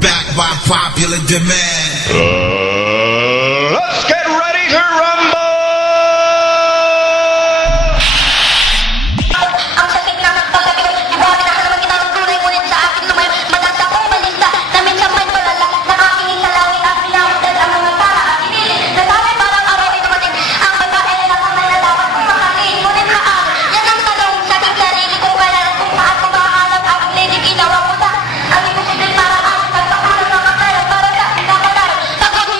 backed by popular demand. Let's get ready to rumble! Ang sakit na pagsabi ko, iwanan na naman kita ng gulay, ngunit sa akin lumayo, matanda kong malista, na minsan may malala, nakakingin sa langit at pinamutad ang mga tara at inilin, na dahil parang araw ay dumating, ang babae ay nakamay na dapat kong mahalin, ngunit maang, yan ang tanong sa aking sarili kung kailan at kung saan ko makahanap ang lady ginawa ko na, ang imposible para ang pagpapalo ng kapero para sa aking kapataro, pagkakita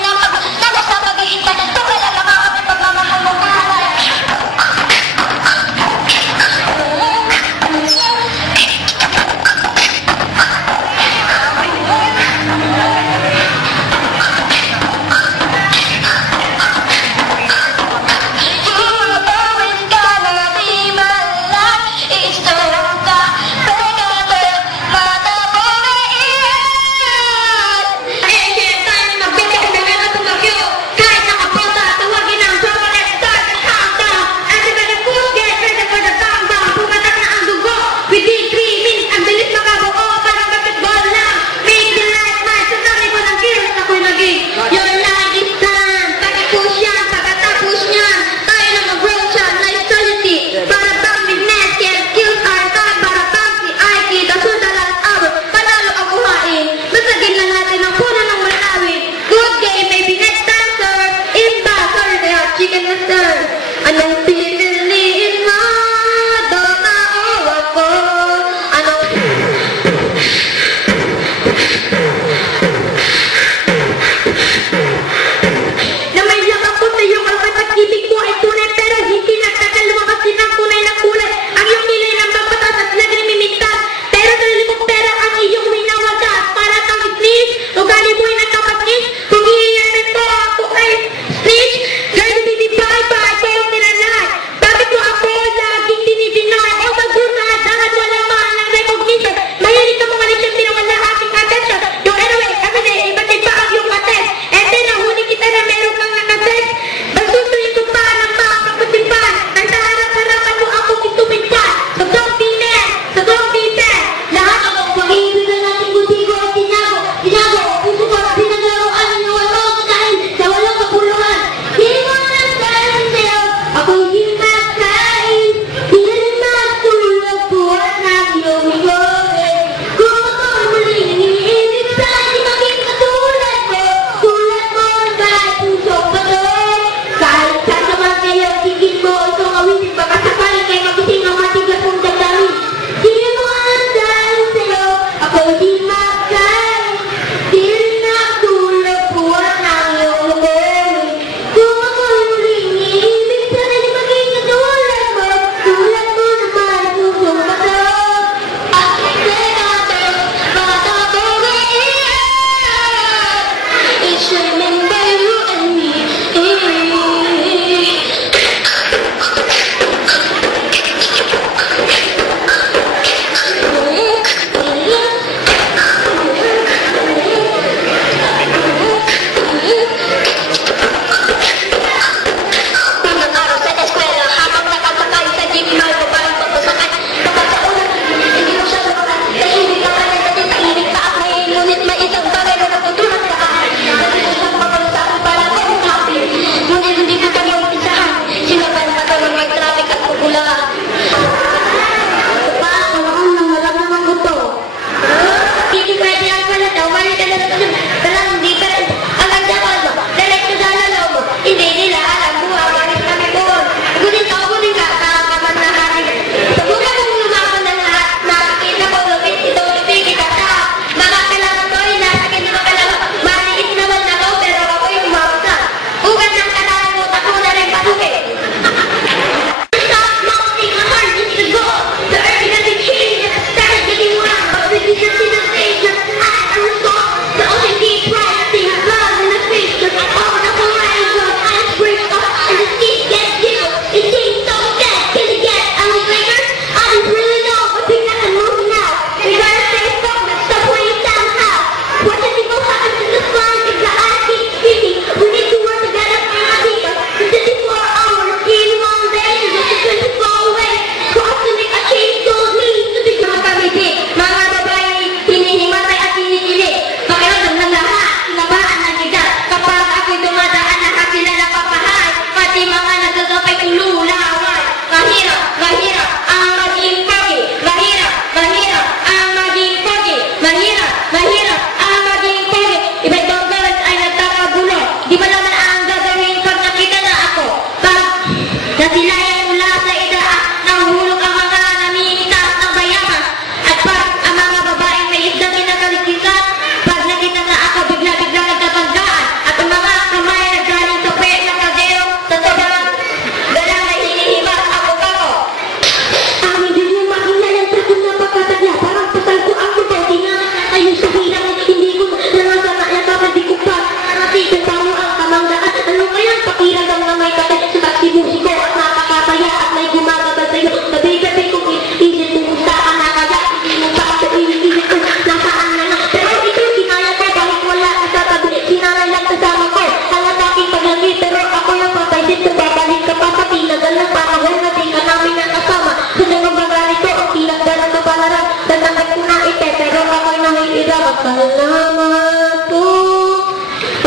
Pasalamat po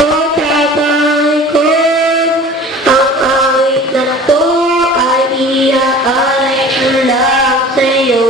o tatay ko. Ang awit na to ay iaalay ko lang sa'yo.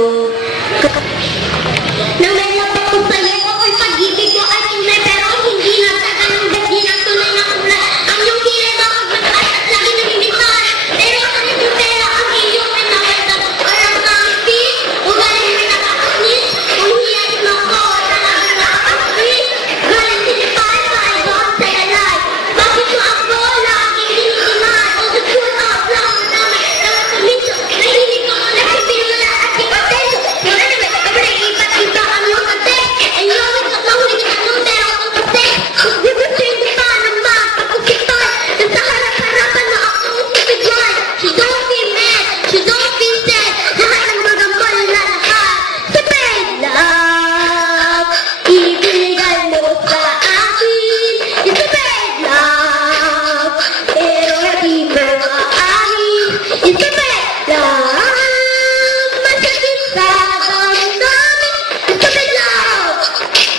Nang may lapit ko sa'yo, ako'y pag-ibig ko ay tunay, pero hindi nagtagal ng gandi ng tunay na kulay. Ang iyong kilay ba magmataas at lagi namimitan, pero sa nitong pera ang iyong may nakita. Walang kamipis, ugaling may nakakasnis, kung hiyain mo ko, talagang nakakasnis. Galing sinipay pa ay doon sa alay. Bakit mo ako laging dinitiman? O sa tune up lang naman ng kuminso, nahilig ko muna sa pinula at ikatenso. Yung ano ba, kapag iba't-iba ang mga katek, ay yawit na mahuli kita nung pero akong katek. Kung gugustuhin mo pa ng magpapagsipan, nang sa harap-harapan mo akong sisiguan. She don't feel mad, she don't feel sad, lahat ng mga malalahat. Spread love, ibigay mo sa akin. Spread love, pero di maaari. Spread love, masakit sa damdamin. Spread love,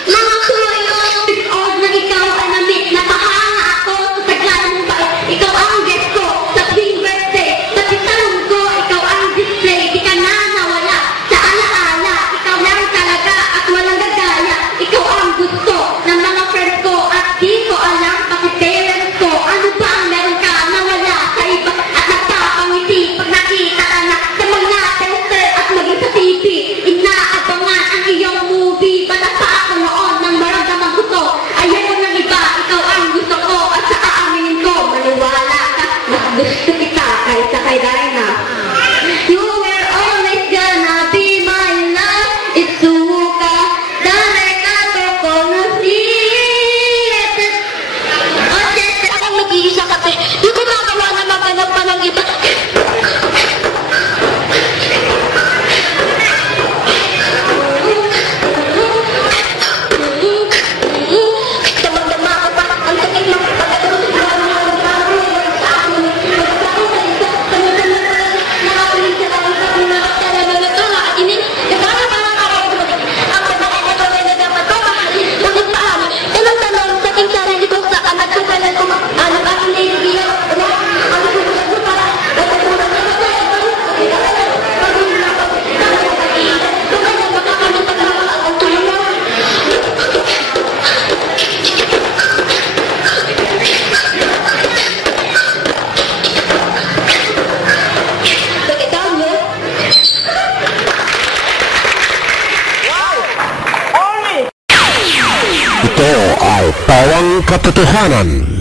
mga kuyo, old na ikaw ay namit. Napahanga ako sa saglaran mo ba? Ikaw ang guest ko sa tuwing birthday. Sa pitalong ko, ikaw ang display. Di ka na nawala sa alaala. Ikaw lang talaga at walang gagaya. Ikaw ang gusto ng mga friends ko at di ko alam pati parents ko. Ano ba ang meron ka na wala sa iba at nagpapangiti pag nakita ka na sa mga poster at maging sa TV. Inaabangan ang iyong movie. Bata pa ako noon nang maramdaman ko to. Ayaw ng iba, ikaw ang gusto ko at sa aaminin ko. Maniwala ka, mas gusto kita kaysa kay Dina. You were always gonna be my love. Itsuka, dahil ka to konosit. O Jess, akong nag-iisa kasi. Di ko magawa na maganap pa ng iba. Damang-dama ko pa ang sakit ng pagkatapos sa akin. Nakakulit sa langit at nakakalaman na ito. Nakakinin. Kasama parang araw dumating. Ang pagkakita ko na dapat ko mahalin. Ngunit paano? Ilang tanong sa aking sarili ko sa anak ko sa ko. Ano ba ang naibigan? Ano ko gusto para? Nagkatulang na ako. Kung ano makakamit ang mga ang tulong. Pagkatao niyo? Ito ay pawang katotohanan.